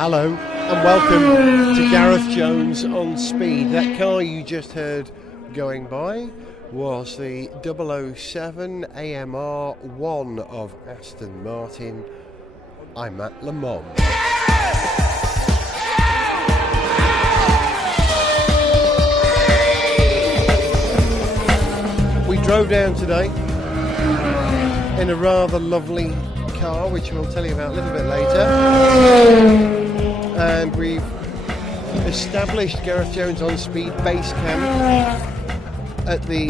Hello and welcome to Gareth Jones on Speed. That car you just heard going by was the 007 AMR 1 of Aston Martin. I'm at Le Mans. We drove down today in a rather lovely car, which we'll tell you about a little bit later. And we've established Gareth Jones on Speed base camp at the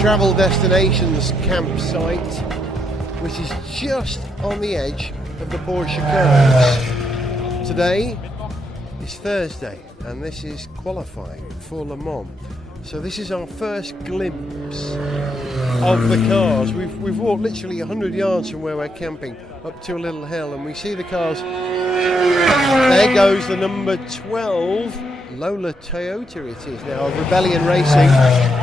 Travel Destinations campsite, which is just on the edge of the Porsche curves. Today is Thursday, and this is qualifying for Le Mans. So this is our first glimpse of the cars. We've walked literally 100 yards from where we're camping up to a little hill, and we see the cars. There goes the number 12 Lola Toyota it is now, of Rebellion Racing,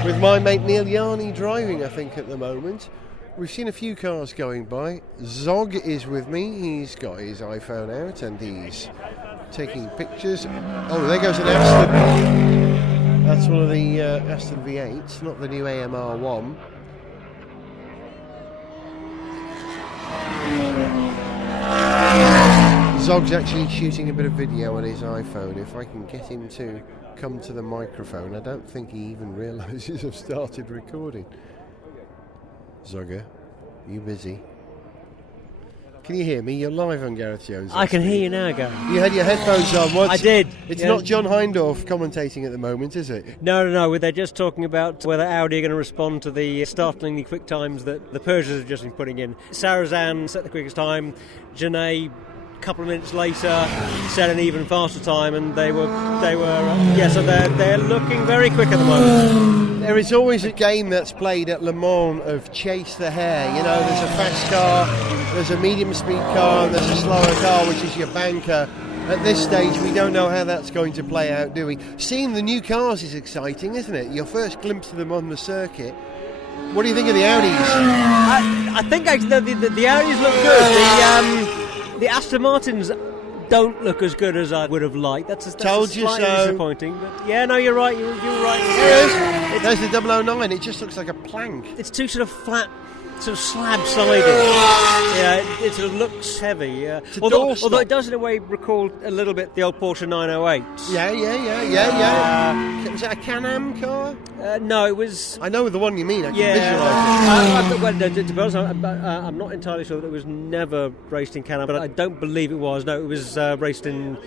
with my mate Neil Yarney driving, I think, at the moment. We've seen a few cars going by. Zog is with me. He's got his iPhone out and he's taking pictures. Oh, there goes an Aston. That's one of the Aston V8s, not the new AMR 1. Zog's actually shooting a bit of video on his iPhone. If I can get him to come to the microphone, I don't think he even realises I've started recording. Zogger, are you busy? Can you hear me? You're live on Gareth Jones. I can hear you now, Gareth. You had your headphones on. I did. It's not John Hindorf commentating at the moment, is it? No. They're just talking about whether Audi are going to respond to the startlingly quick times that the Peugeots have just been putting in. Sarrazin set the quickest time. Genet, a couple of minutes later, set an even faster time, and they were so they're looking very quick at the moment. There is always a game that's played at Le Mans of chase the hare. You know, there's a fast car, there's a medium speed car, and there's a slower car, which is your banker. At this stage, we don't know how that's going to play out, do we? Seeing the new cars is exciting, isn't it? Your first glimpse of them on the circuit. What do you think of the Audis? I think the Audis look good. The Aston Martins don't look as good as I would have liked. That's Told you slightly so. Disappointing. But yeah, no, you're right. You're right. There's the 009. It just looks like a plank. It's too sort of flat, sort of slab-sided. Yeah, it sort of looks heavy. Although it does in a way recall a little bit the old Porsche 908. Yeah. Was that a Can-Am car? No, it was. I know the one you mean. I can visualise it. To be honest, I'm not entirely sure that it was never raced in Can-Am, but I don't believe it was. No, it was raced in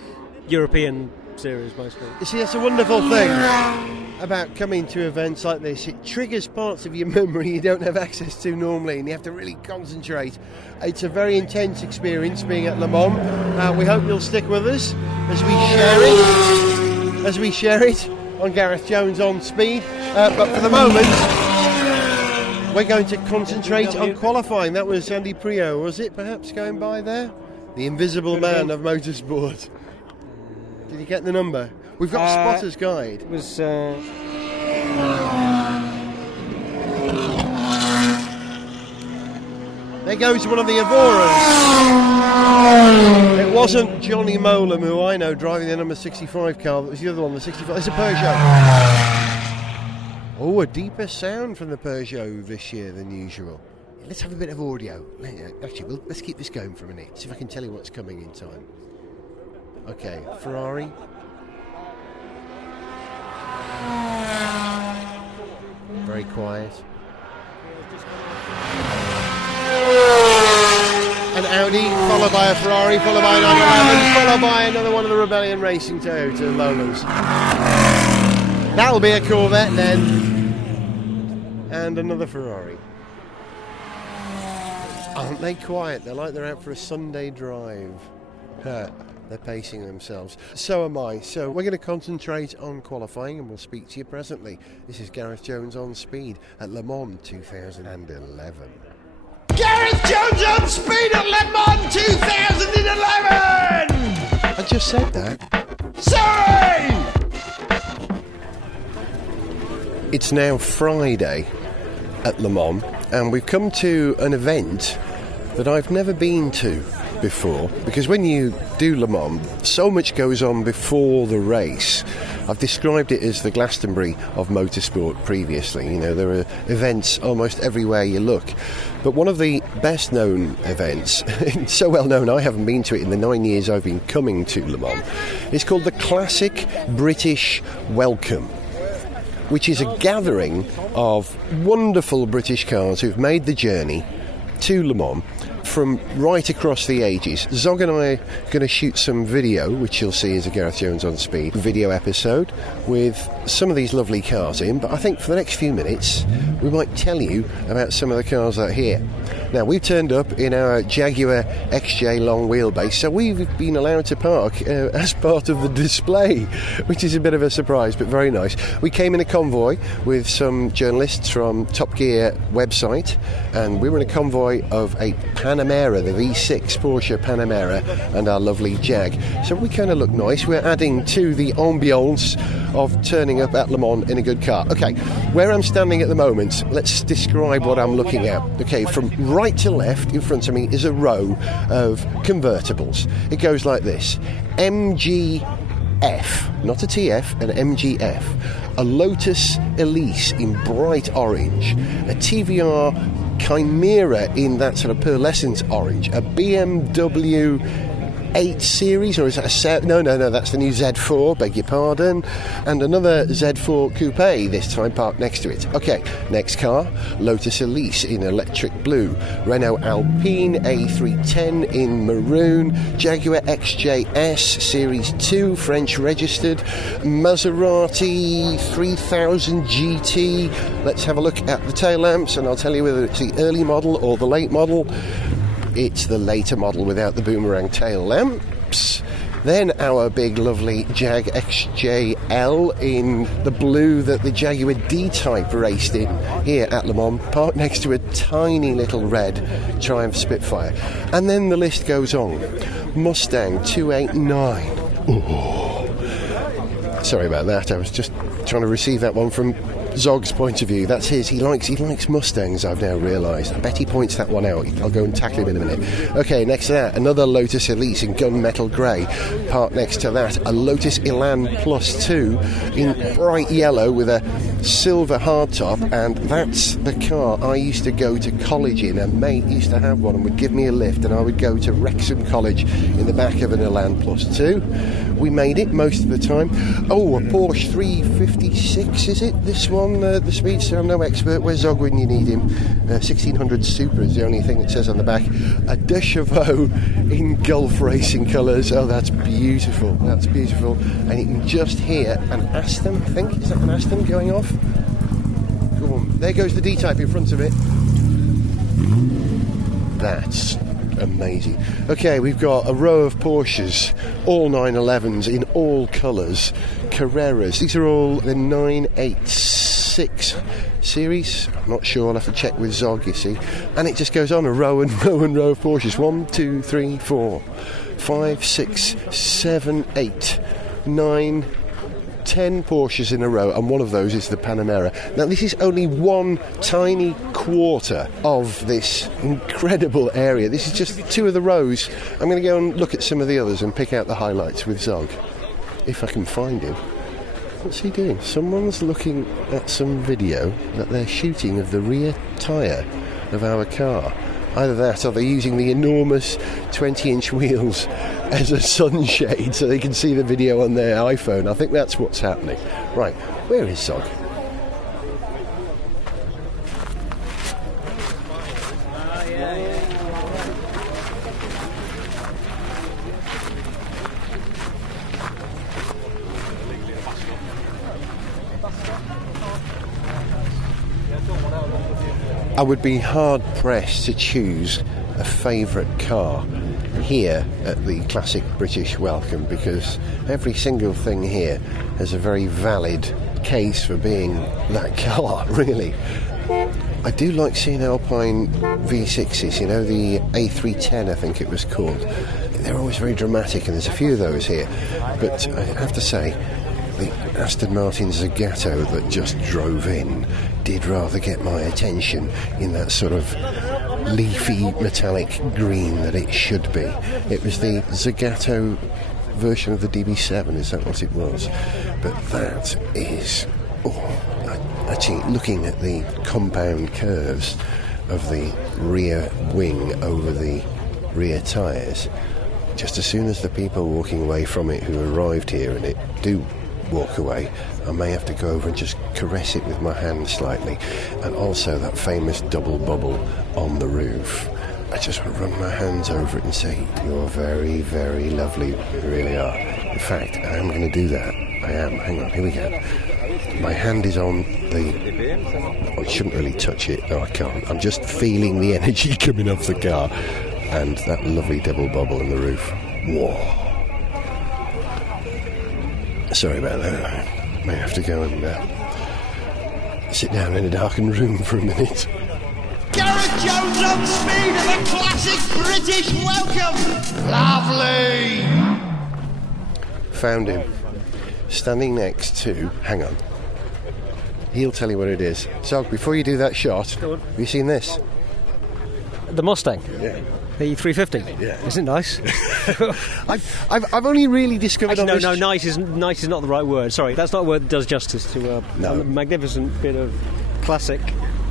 European series mostly. You see, that's a wonderful thing about coming to events like this. It triggers parts of your memory you don't have access to normally, and you have to really concentrate. It's a very intense experience being at Le Mans. We hope you'll stick with us as we share it on Gareth Jones on Speed. But for the moment, we're going to concentrate on qualifying. That was Andy Priaulx, was it, perhaps, going by there? The invisible man of motorsport. Did you get the number? We've got a spotter's guide. It was. There goes one of the Evoras. It wasn't Johnny Molam, who I know, driving the number 65 car. That was the other one, the 65. It's a Peugeot. Oh, a deeper sound from the Peugeot this year than usual. Let's have a bit of audio. Actually, let's keep this going for a minute. See if I can tell you what's coming in time. Okay, Ferrari. Very quiet. An Audi, followed by a Ferrari, followed by a 911, followed by another one of the Rebellion Racing Toyota Lolas. That'll be a Corvette then. And another Ferrari. Aren't they quiet? They're like they're out for a Sunday drive. They're pacing themselves. So am I. So we're going to concentrate on qualifying, and we'll speak to you presently. This is Gareth Jones on Speed at Le Mans 2011. Gareth Jones on Speed at Le Mans 2011! I just said that. Sorry! It's now Friday at Le Mans, and we've come to an event that I've never been to before, because when you do Le Mans, so much goes on before the race. I've described it as the Glastonbury of motorsport previously. You know, there are events almost everywhere you look. But one of the best known events, so well known I haven't been to it in the 9 years I've been coming to Le Mans, is called the Classic British Welcome, which is a gathering of wonderful British cars who've made the journey to Le Mans from right across the ages. Zog and I are going to shoot some video, which you'll see is a Gareth Jones on Speed video episode, with some of these lovely cars in, but I think for the next few minutes we might tell you about some of the cars that are here. Now, we've turned up in our Jaguar XJL long wheelbase, so we've been allowed to park as part of the display, which is a bit of a surprise, but very nice. We came in a convoy with some journalists from Top Gear website, and we were in a convoy of a Panamera, the V6 Porsche Panamera, and our lovely Jag. So we kind of look nice. We're adding to the ambience of turning up at Le Mans in a good car. Okay, where I'm standing at the moment, let's describe what I'm looking at. Okay, from right to left in front of me is a row of convertibles. It goes like this: MGF, not a TF, an MGF, a Lotus Elise in bright orange, a TVR Chimera in that sort of pearlescent orange, a BMW 8 Series, or is that a 7? No, that's the new Z4, beg your pardon, and another Z4 Coupe, this time parked next to it. Okay, next car, Lotus Elise in electric blue, Renault Alpine A310 in maroon, Jaguar XJS Series 2, French registered, Maserati 3000 GT. Let's have a look at the tail lamps and I'll tell you whether it's the early model or the late model. It's the later model without the boomerang tail lamps. Then our big lovely Jag XJL in the blue that the Jaguar D-Type raced in here at Le Mans, parked next to a tiny little red Triumph Spitfire. And then the list goes on. Mustang 289. Ooh. Sorry about that, I was just trying to receive that one from Zog's point of view. That's his. He likes Mustangs, I've now realised. I bet he points that one out. I'll go and tackle him in a minute. Okay, next to that, another Lotus Elise in gunmetal grey. Parked next to that, a Lotus Elan Plus 2 in bright yellow with a silver hardtop, and that's the car I used to go to college in. A mate used to have one and would give me a lift, and I would go to Wrexham College in the back of an Elan Plus 2. We made it most of the time. Oh, a Porsche 356, is it? This one? The Speedster, I'm no expert. Where's Zog when you need him? 1600 Super is the only thing it says on the back. A De Chauveau in Gulf Racing colours. Oh, that's beautiful. That's beautiful. And you can just hear an Aston, I think. Is that an Aston going off? Go on. There goes the D-Type in front of it. That's amazing. Okay, we've got a row of Porsches, all 911s in all colours. Carreras. These are all the 986 series. I'm not sure, I'll have to check with Zog, you see. And it just goes on, a row and row and row of Porsches. 1, 2, 3, 4, 5, 6, 7, 8, 9, 10 Porsches in a row, and one of those is the Panamera. Now, this is only one tiny quarter of this incredible area. This is just 2 of the rows. I'm going to go and look at some of the others and pick out the highlights with Zog, if I can find him. What's he doing? Someone's looking at some video that they're shooting of the rear tyre of our car. Either that or they're using the enormous 20-inch wheels as a sunshade so they can see the video on their iPhone. I think that's what's happening. Right, where is Zog? I would be hard-pressed to choose a favourite car here at the Classic British Welcome, because every single thing here has a very valid case for being that car, really. I do like seeing Alpine V6s, you know, the A310 I think it was called. They're always very dramatic, and there's a few of those here. But I have to say, the Aston Martin Zagato that just drove in did rather get my attention in that sort of leafy metallic green that it should be. It was the Zagato version of the DB7, is that what it was? But that is... actually, looking at the compound curves of the rear wing over the rear tyres, just as soon as the people walking away from it who arrived here and it do walk away, I may have to go over and just caress it with my hand slightly. And also that famous double bubble on the roof. I just want to run my hands over it and say, you're very, very lovely, you really are. In fact, I am going to do that. I am. Hang on, here we go. My hand is on the... I shouldn't really touch it. No, I can't. I'm just feeling the energy coming off the car. And that lovely double bubble in the roof. Whoa. Sorry about that. I may have to go and sit down in a darkened room for a minute. Gareth Jones on speed of a classic British welcome. Lovely. Found him. Standing next to... Hang on. He'll tell you what it is. So, before you do that shot, have you seen this? The Mustang? Yeah. The 350? Yeah. Isn't it nice? I've only really discovered... Actually, on this... nice is not the right word. Sorry, that's not a word that does justice to a magnificent bit of classic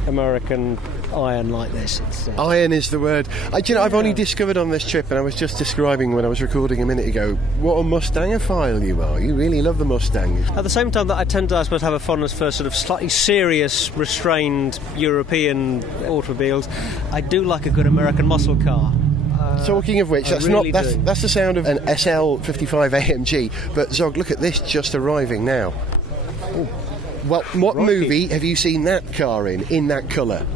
American iron like this. Iron is the word. I've only discovered on this trip, and I was just describing when I was recording a minute ago, what a Mustangophile you are. You really love the Mustang. At the same time that I tend to, I suppose, have a fondness for sort of slightly serious, restrained European automobiles, I do like a good American muscle car. Talking of which, that's the sound of an SL55 AMG. But Zog, look at this just arriving now. Ooh. Well, what movie have you seen that car in that colour?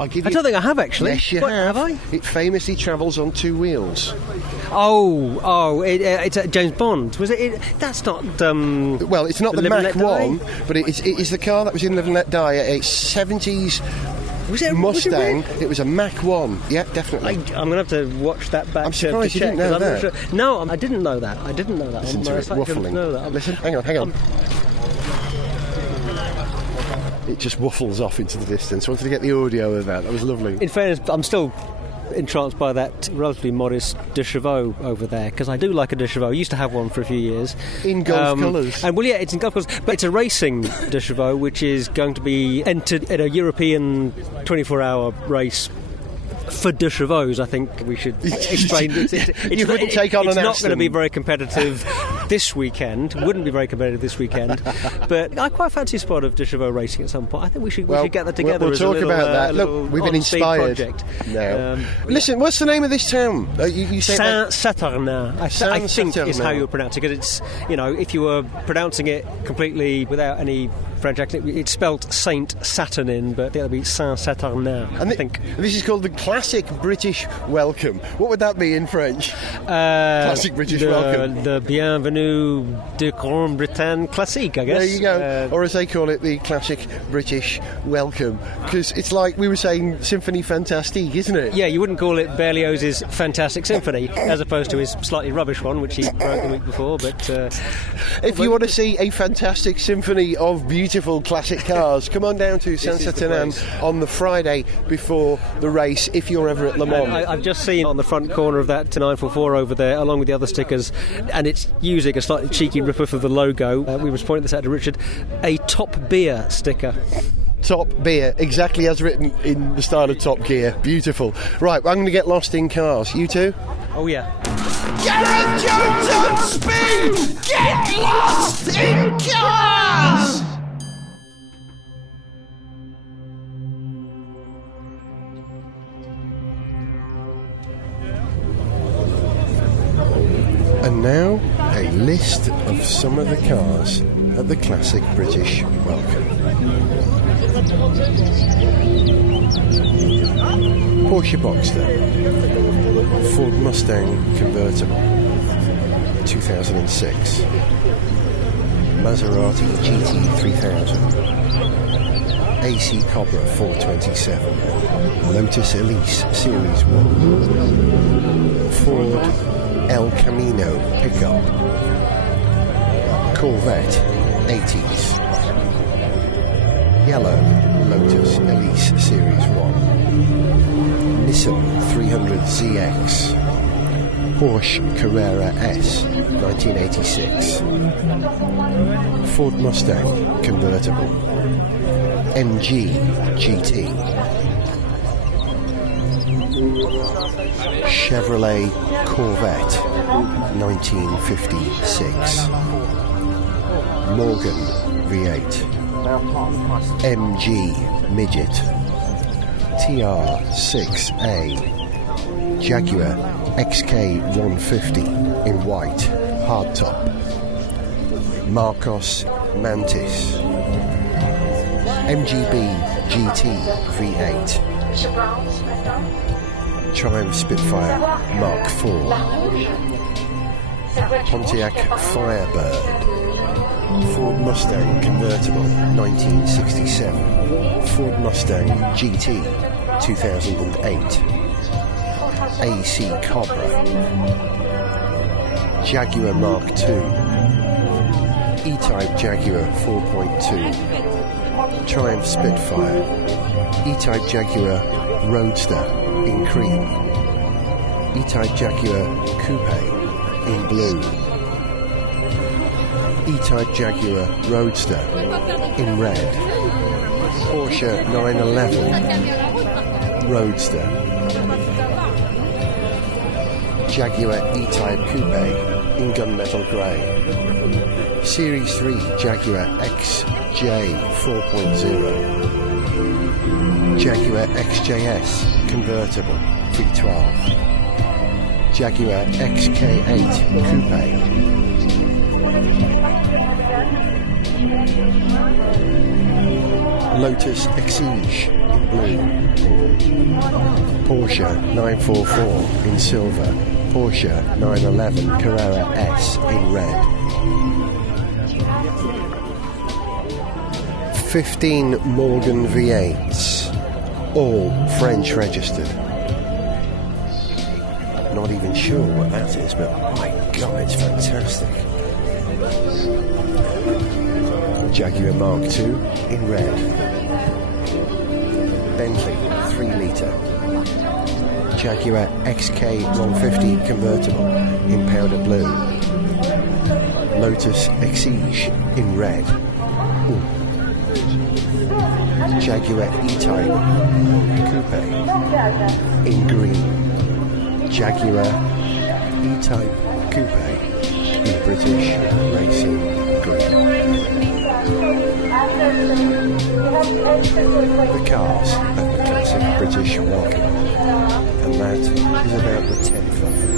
I don't think I have, actually. Yes, you have. Have I? It famously travels on two wheels. It's James Bond. Was it? That's not... well, it's not the Mach 1, but it is the car that was in Live and Let Die, a 70s... Mustang. It was a Mach 1. Yeah, definitely. I'm going to have to watch that back. I'm surprised you check, didn't know that. Sure. No, I didn't know that. Listen to it waffling. Listen, hang on. It just waffles off into the distance. I wanted to get the audio of that. That was lovely. In fairness, I'm still entranced by that relatively modest de Chevaux over there, because I do like a de Chevaux. I used to have one for a few years. In Gulf colours. And, well, yeah, it's in Gulf colours, but it's a racing de Chevaux, which is going to be entered in a European 24-hour race for de Chevaux. I think we should explain. It's not going to be very competitive this weekend. Wouldn't be very competitive this weekend. But I quite fancy a spot of de Chevaux racing at some point. I think we should get that together. We'll talk about that. Look, we've been inspired. Now. Listen, what's the name of this town? You say Saint-Saturnin. I think is how you would pronounce it. Because it's, if you were pronouncing it completely without any French accent, it's spelt Saint Saturnin, but that would be Saint-Saturnin. I think this is called the Classic British Welcome. What would that be in French? Classic British Welcome. The Bienvenue de Grande-Bretagne Classique, I guess. There you go. Or as they call it, the Classic British Welcome. Because it's like we were saying Symphonie Fantastique, isn't it? Yeah, you wouldn't call it Berlioz's Fantastic Symphony, as opposed to his slightly rubbish one, which he wrote the week before. But if you want to see a fantastic symphony of beautiful classic cars, come on down to Saint-Saturnin on the Friday before the race, if you're ever at Le Mans. I've just seen on the front corner of that 944 over there, along with the other stickers, and it's using a slightly cheeky rip-off of the logo. We was pointing this out to Richard, a Top Beer sticker. Top Beer, exactly as written in the style of Top Gear. Beautiful. Right, I'm going to get lost in cars. You too? Oh, yeah. Gareth Jones on speed! Get lost in cars! And now, a list of some of the cars at the Classic British Welcome. Porsche Boxster, Ford Mustang convertible, 2006, Maserati GT3000, AC Cobra 427, Lotus Elise Series 1, Ford El Camino pickup, Corvette 80s. Yellow Lotus Elise Series 1. Nissan 300ZX. Porsche Carrera S 1986. Ford Mustang convertible. MG GT. Chevrolet Corvette 1956. Morgan V8. MG Midget. TR6A. Jaguar XK150 in white hardtop. Marcos Mantis. MGB GT V8. Triumph Spitfire Mark IV. Pontiac Firebird. Ford Mustang convertible 1967. Ford Mustang GT 2008. AC Cobra. Jaguar Mark II. E-Type Jaguar 4.2. Triumph Spitfire. E-Type Jaguar Roadster in cream. E-Type Jaguar Coupe in blue. E-Type Jaguar Roadster in red. Porsche 911 Roadster. Jaguar E-Type Coupe in gunmetal grey. Series 3 Jaguar XJ 4.0. Jaguar XJS convertible V12. Jaguar XK8 Coupe. Lotus Exige in blue. Porsche 944 in silver. Porsche 911 Carrera S in red. 15 Morgan V8s, all French registered. Not even sure what that is, but my God, it's fantastic. Jaguar Mark II in red. Bentley 3 litre. Jaguar XK150 convertible in powder blue. Lotus Exige in red. Ooh. Jaguar E-Type Coupe in green. Jaguar E-Type Coupe in British Racing green. The cars at the classic British welcome, and that is about the 10th of them.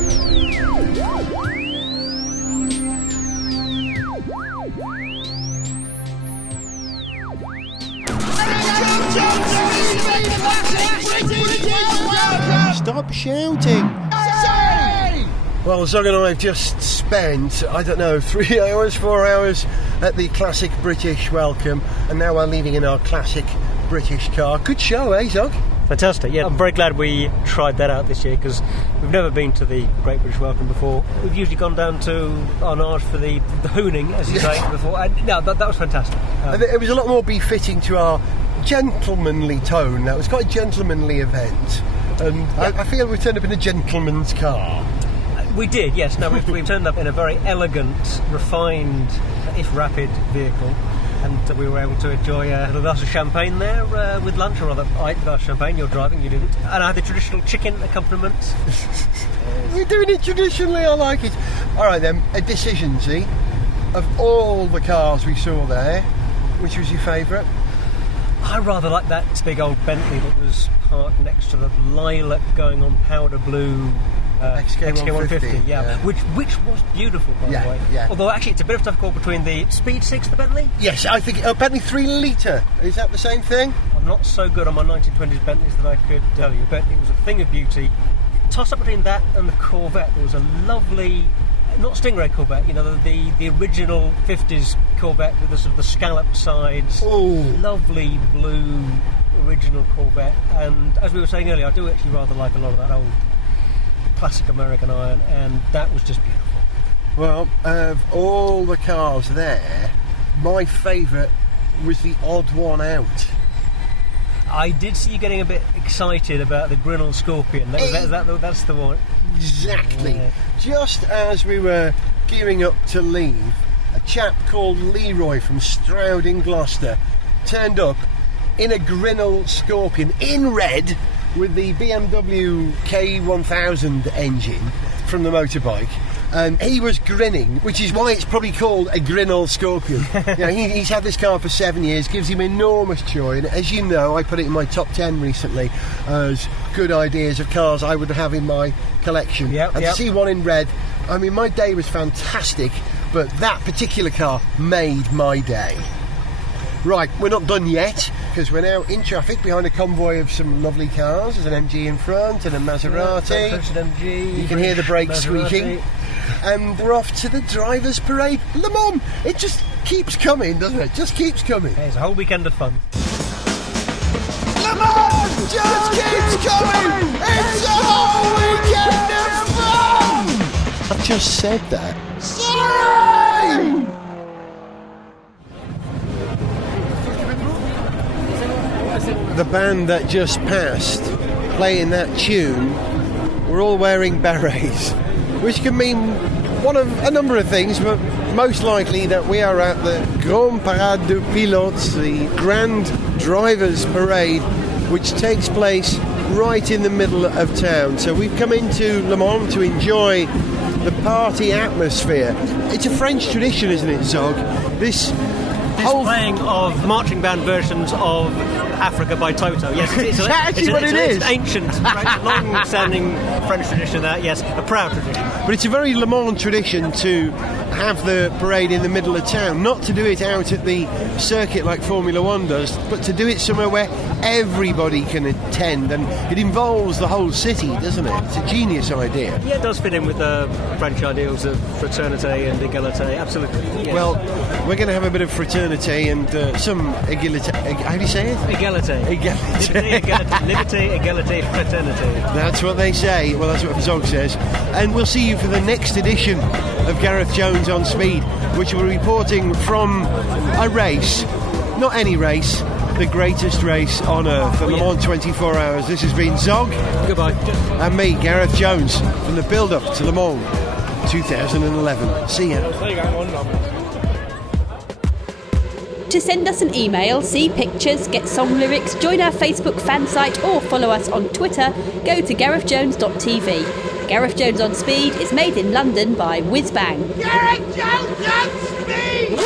Stop shouting! Well, Zog and I have just spent, I don't know, 3 hours, 4 hours at the classic British welcome, and now we're leaving in our classic British car. Good show, eh, Zog? Fantastic, yeah. I'm very glad we tried that out this year because we've never been to the Great British Welcome before. We've usually gone down to Arnage for the hooning, as you say, before. And no, that was fantastic. It was a lot more befitting to our gentlemanly tone. That was quite a gentlemanly event. And I feel we turned up in a gentleman's car. We did, yes. Now, we've turned up in a very elegant, refined, if rapid vehicle. And we were able to enjoy a little glass of champagne there with lunch, or rather, I ate the glass of champagne, you're driving, you didn't. And I had the traditional chicken accompaniment. We're doing it traditionally, I like it. Alright then, a decision, see? Of all the cars we saw there, which was your favourite? I rather like that big old Bentley that was parked next to the lilac going on powder blue XK150, yeah. Which was beautiful, by the way. Yeah. Although actually it's a bit of a tough call between the Speed 6, the Bentley. Yes, I think Bentley 3 litre. Is that the same thing? I'm not so good on my 1920s Bentleys that I could tell you, but it was a thing of beauty. Toss up between that and the Corvette. There was a lovely, not Stingray Corvette, you know, the original 50s Corvette with the sort of the scalloped sides. Ooh. Lovely blue original Corvette. And as we were saying earlier, I do actually rather like a lot of that old classic American iron, and that was just beautiful. Well, of all the cars there, my favourite was the odd one out. I did see you getting a bit excited about the Grinnell Scorpion. That's the one. Exactly. Yeah. Just as we were gearing up to leave, a chap called Leroy from Stroud in Gloucester turned up in a Grinnell Scorpion in red with the BMW K1000 engine from the motorbike. And he was grinning, which is why it's probably called a Grinnell Scorpion. He's had this car for 7 years, gives him enormous joy. And as you know, I put it in my top 10 recently as good ideas of cars I would have in my collection. To see one in red, I mean, my day was fantastic, but that particular car made my day. Right, we're not done yet, because we're now in traffic behind a convoy of some lovely cars. There's an MG in front and a Maserati. MG, you can hear the brakes squeaking. And we're off to the drivers' parade. Le Mans! It just keeps coming, doesn't it? Just keeps coming. It's a whole weekend of fun. Le Mans just keeps coming! It's a whole weekend of fun! I just said that. Sorry! The band that just passed, playing that tune, were all wearing berets, which can mean one of a number of things, but most likely that we are at the Grand Parade de Pilotes, the Grand Drivers Parade, which takes place right in the middle of town. So we've come into Le Mans to enjoy the party atmosphere. It's a French tradition, isn't it, Zog? This whole playing of marching band versions of Africa by Toto. Yes, it's actually what it is. It's ancient, long-standing French tradition. That yes, a proud tradition. But it's a very Le Mans tradition to have the parade in the middle of town, not to do it out at the circuit like Formula One does, but to do it somewhere where everybody can attend, and it involves the whole city, doesn't it? It's a genius idea. Yeah, it does fit in with the French ideals of fraternité and égalité, absolutely. Yes. Well, we're going to have a bit of fraternity and some égalité. How do you say it? Égalité. Liberté, égalité, fraternité. That's what they say. Well, that's what Zog says. And we'll see you for the next edition of Gareth Jones on Speed, which will be reporting from a race, not any race, the greatest race on earth, the Le Mans 24 Hours. This has been Zog. Goodbye. And me, Gareth Jones, from the build-up to Le Mans 2011. See ya. To send us an email, see pictures, get song lyrics, join our Facebook fan site or follow us on Twitter, go to garethjones.tv. Gareth Jones on Speed is made in London by Whiz Bang. Gareth Jones on Speed!